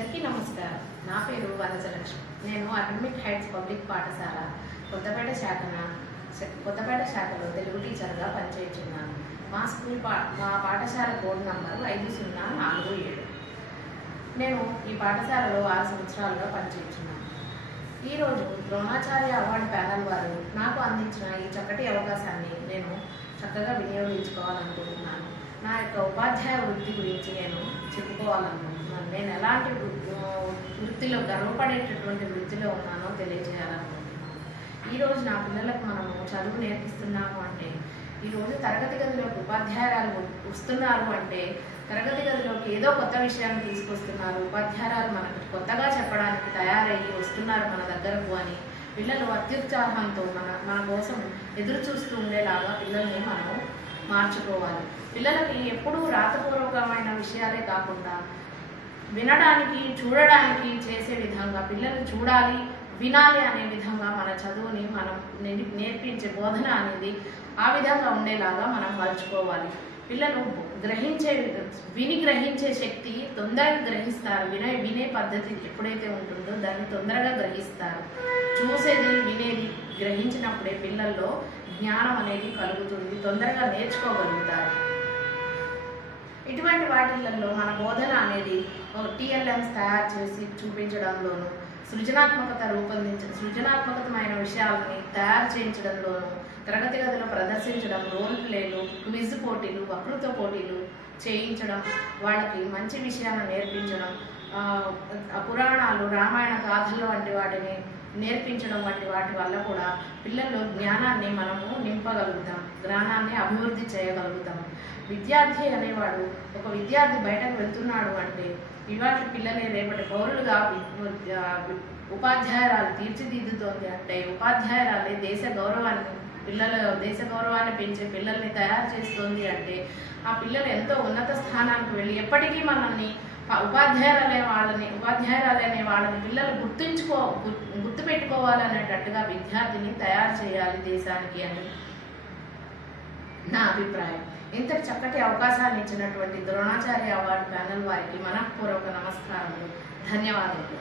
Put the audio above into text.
అందరికీ నమస్కారం. నా పేరు వనజలక్ష్మి. నేను అకాడమిక్ హైట్స్ పబ్లిక్ పాఠశాల కొత్తపేట శాఖలో తెలుగు టీచర్గా పనిచేస్తున్నాను. మా పాఠశాల కోడ్ నంబరు 5047. నేను ఈ పాఠశాలలో 6 సంవత్సరాలుగా పనిచేస్తున్నాను. ఈరోజు ద్రోణాచార్య అవార్డు ప్యానల్ వారు నాకు అందించిన ఈ చక్కటి అవకాశాన్ని నేను చక్కగా వినియోగించుకోవాలనుకుంటున్నాను. నా యొక్క ఉపాధ్యాయ వృత్తి గురించి నేను చెప్పుకోవాలనుకుంటున్నాను. నేను ఎలాంటి వృత్తిలో గర్వపడేటటువంటి వృత్తిలో ఉన్నానో తెలియజేయాలనుకుంటున్నాను. ఈరోజు నా పిల్లలకు మనము చదువు నేర్పిస్తున్నాము అంటే, ఈరోజు తరగతి గదిలోకి ఉపాధ్యాయురాలు వస్తున్నారు అంటే తరగతి గదిలోకి ఏదో కొత్త విషయాన్ని తీసుకొస్తున్నారు, ఉపాధ్యాయురాలు మనకు కొత్తగా చెప్పడానికి తయారయ్యి వస్తున్నారు మన దగ్గరకు అని పిల్లలు అత్యుత్సాహంతో మన కోసం ఎదురు చూస్తూ ఉండేలాగా పిల్లల్ని మనం మార్చుకోవాలి. పిల్లలకి ఎప్పుడూ రాతపూర్వకమైన విషయాలే కాకుండా వినడానికి, చూడడానికి చేసే విధంగా పిల్లలు చూడాలి, వినాలి అనే విధంగా మన చదువుని మనం నేర్పించే బోధన అనేది ఆ విధంగా ఉండేలాగా మనం మలుచుకోవాలి. పిల్లలు గ్రహించే శక్తి తొందరగా గ్రహిస్తారు. వినే పద్ధతి ఎప్పుడైతే ఉంటుందో దాన్ని తొందరగా గ్రహిస్తారు. చూసేది, వినేది గ్రహించినప్పుడే పిల్లల్లో జ్ఞానం అనేది కలుగుతుంది, తొందరగా నేర్చుకోగలుగుతారు. ఇటువంటి వాటిల్లో మన బోధన అనేది టీఎల్ఎంస్ తయారు చేసి చూపించడంలోనూ, సృజనాత్మకమైన విషయాలని తయారు చేయించడంలోనూ, తరగతి గదిలో ప్రదర్శించడం, రోల్ ప్లేలు, క్విజ్ పోటీలు, వక్తృత్వ పోటీలు చేయించడం, వాళ్ళకి మంచి విషయాలను నేర్పించడం, పురాణాలు, రామాయణ గాథలు వంటి వాటిని నేర్పించడం వంటి వాటి వల్ల కూడా పిల్లల్లో జ్ఞానాన్ని మనము నింపగలుగుతాం, జ్ఞానాన్ని అభివృద్ధి చేయగలుగుతాం. విద్యార్థి అనేవాడు, ఒక విద్యార్థి బయటకు వెళ్తున్నాడు అంటే ఇవాటి పిల్లలే రేపటి పౌరులుగా ఉపాధ్యాయురాలు తీర్చిదిద్దుతోంది అంటే ఉపాధ్యాయురాలే దేశ గౌరవాన్ని పెంచే పిల్లల్ని తయారు చేస్తుంది అంటే ఆ పిల్లలు ఎంతో ఉన్నత స్థానానికి వెళ్ళి ఎప్పటికీ మనల్ని ఉపాధ్యాయురాలనే వాళ్ళని పిల్లలు గుర్తుపెట్టుకోవాలనేటట్టుగా విద్యార్థిని తయారు చేయాలి దేశానికి అని నా అభిప్రాయం. ఇంత చక్కటి అవకాశాన్ని ఇచ్చినటువంటి ద్రోణాచార్య అవార్డు ప్యానల్ వారికి మనఃపూర్వక నమస్కారములు, ధన్యవాదాలు.